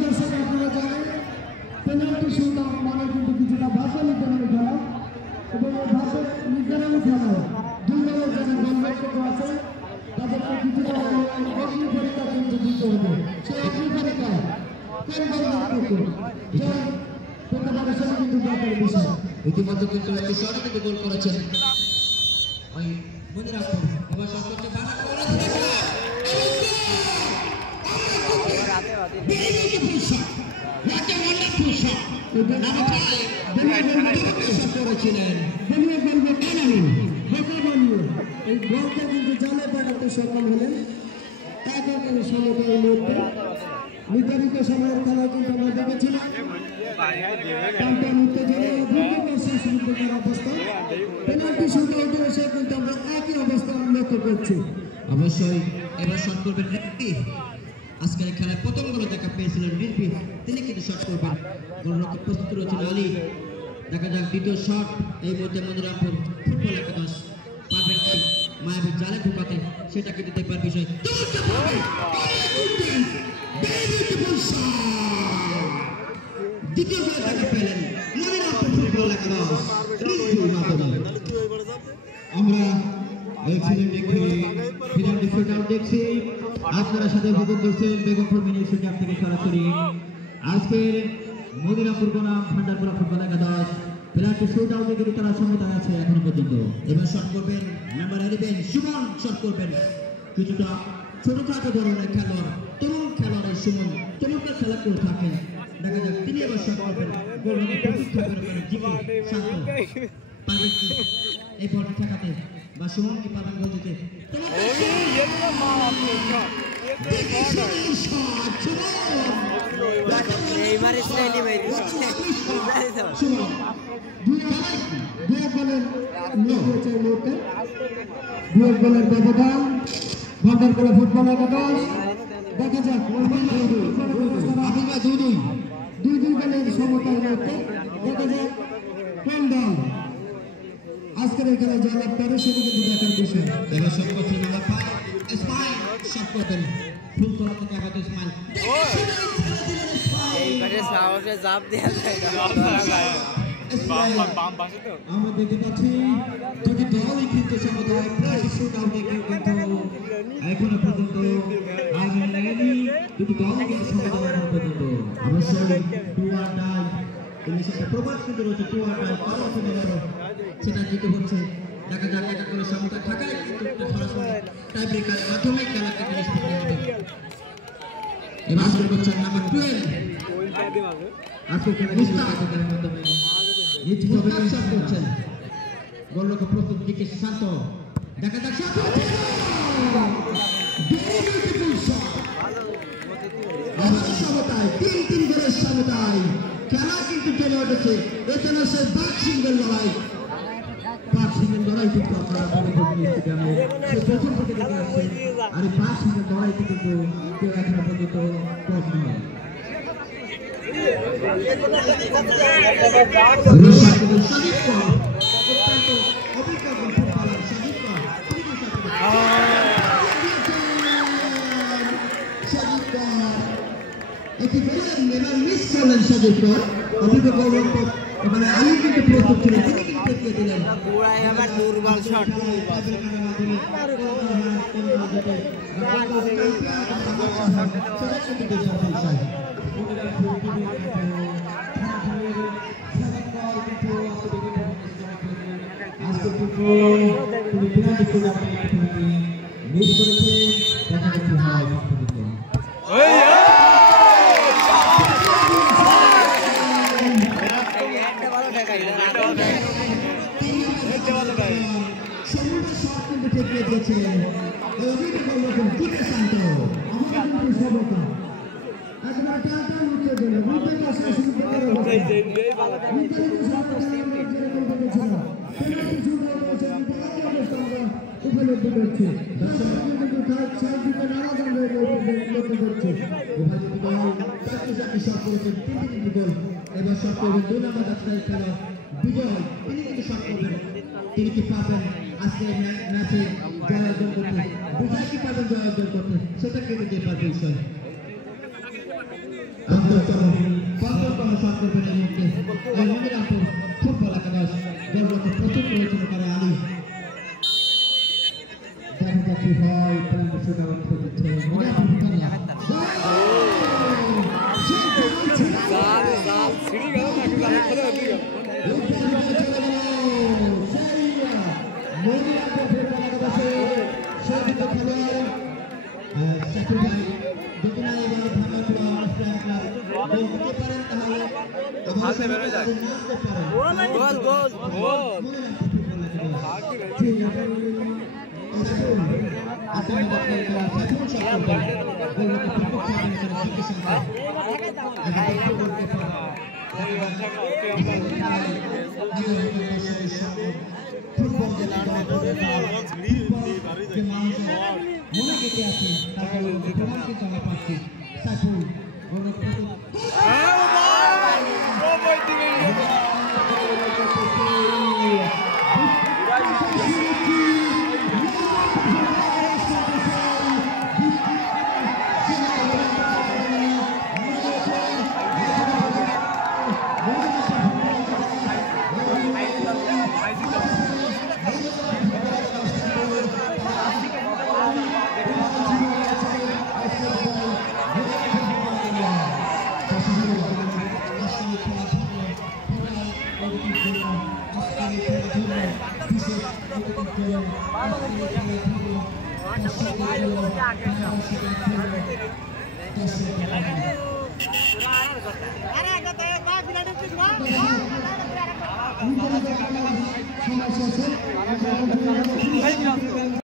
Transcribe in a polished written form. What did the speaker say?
দর্শক আপনারা জানেন পেনাল্টি শুটআউট মানে কিন্তু কিছুটা ভাষা নির্ধারণ খেলা এবং এই ভাষা নির্ধারণ খেলায় দুই দলের যারা গোলরক্ষক আছে তাদেরকে কিছুটা অগ্নি পরীক্ষা কিন্তু দিতে হবে সেই অগ্নি পরীক্ষায় কোন গোলরক্ষক জয় করতে পারে সেটা কিন্তু দেখার বিষয়। ইতিমধ্যে কিন্তু একটি শটে কিন্তু গোল করেছেন ওই মনিরাপুর। এবার শট করছে বানা করে করেছিলেন এই গোলটা কিন্তু জালে পাঠাতে সক্ষম হলেন। তাদের সময় নির্ধারিত সময়ের খেলা কিন্তু আমরা দেখেছিলাম অবস্থা পেনাল্টি শুটআউটে এসে কিন্তু আমরা একই অবস্থা লক্ষ্য করছি। অবশ্যই এবার শট করবেন রিম্পি। আজকের খেলায় প্রথম গোলে দেখা পেয়েছিলেন রিম্পি, তিনি কিন্তু শট করবেন। গোলরক্ষক প্রস্তুত রয়েছেন আলী। দেখা যাক দ্বিতীয় শট এই মুহূর্তে মনিরামপুর ফুটবল একাদশ পারবেন কি মায়াবী জালে ঢুকাতে, সেটা কিন্তু দেখবার বিষয়। দ্বিতীয় গোলে দেখা পেলেন মনিরামপুর ফুটবল একাদশ রিম্পির মাধ্যমে। আমরা এই ফিনান্ডি শুটআউট দেখছি। আপনারা সাথে উপভোগ করছেন বেগমপুর মিনি স্টেডিয়াম থেকে সরাসরি আজকের মদিনাপুর বনাম ভান্ডারপুরা ফুটবল একাদশ পেনাল্টি শুটআউটে কিন্তু তারা সমতায় আছে এখনো পর্যন্ত। এবার শট করবেন নাম্বার 11 সুমন, শট করবেন কিছুটা ছোটখাটো ধরনের খেলোয়াড়, তরুণ খেলোয়াড় সুমন চমৎকার খেলা করে থাকেন। দেখা যাক তিনি এবার শট করবেন। গোলরক্ষক প্রতীক্ষা করবেন জিকে শান্ত পারবে কি এই বলটি ঠেকাতে বা সুমন কি পাবেন গোল দিতে। গোলের ব্যবধান ভান্ডারপুরা ফুটবল একাদশ। দেখা যাক দুই গোলের সমতায় মধ্যে দেখা যাক কোন দল আজকের এই খেলায় জয়লাভ করে সেটা কিন্তু দেখার বিষয়। এবার শট করছেন নাম্বার 5 ইসমাইল, শট করবেন ফুল করা থেকে আবার ইসমাইল এইবারে সাহসে জাপ দেয়া যায় না। বাম পাশে তো আমরা দেখতে পাচ্ছি দুটি দলই কিন্তু সমতায় প্রায় শুটআউটে কিন্তু এখনো পর্যন্ত আয়োজন নেয়নি। দুটি দলই কিন্তু সমতায় এখনো পর্যন্ত। অবশ্যই টু আর ডাই ইংলিশে প্রবাদ কিন্তু রয়েছে টু আর ডাই সেটা কিন্তু হচ্ছে। দেখা যাক এটা করে সমতায় থাকায় কিন্তু সরাসরি টাই ব্রেকারের মাধ্যমে খেলাকে নিষ্পত্তি হবে। এবার শুরু করছেন নাম্বার 12 আজকে খেলার মাধ্যমে নিশ্চিতভাবে শট করছেন গোলরক্ষক প্রস্তুত দিকে শান্ত। দেখা যাক শট সমতায় 3-3 গোলের সমতায় খেলা কিন্তু চলে উঠেছে। এখানে সে বাঘ সিংহের লড়াই, বাঘ সিংহের লড়াই কিন্তু আপনারা প্রথম থেকে দেখে আসছেন। আর এই বাঘ সিংহের লড়াইতে কিন্তু কেউ এখনো পর্যন্ত প্রশ্ন নয়। দুর্বল শট চারটি শট করেছেন, 3 গোল। এবার শট করবেন 2 নম্বর ডাক্তারের খেলা বিজয়। তিনি কিন্তু শট করবেন, তিনি কি পাবেন আজকে ম্যাচে জয় অর্জন করতে? বিজয় কি পাবেন জয় অর্জন করতে? সেটা কেটে দিয়ে পারবে বিষয়। পঞ্চম শট করবেন এই মুহূর্তে মনিরামপুর ফুটবল একাদশ। গোলরক্ষক প্রচুর পরিচালনা করে আলী। জানিবাকি হয় পেনাল্টি শুট আউট করে দিচ্ছে মনিরামপুর ফুটবলিয়া। মনে কেটে আছে তারপরে প্রমাণ কিন্তু আমরা পাচ্ছি। সাইফুল সময় শেষ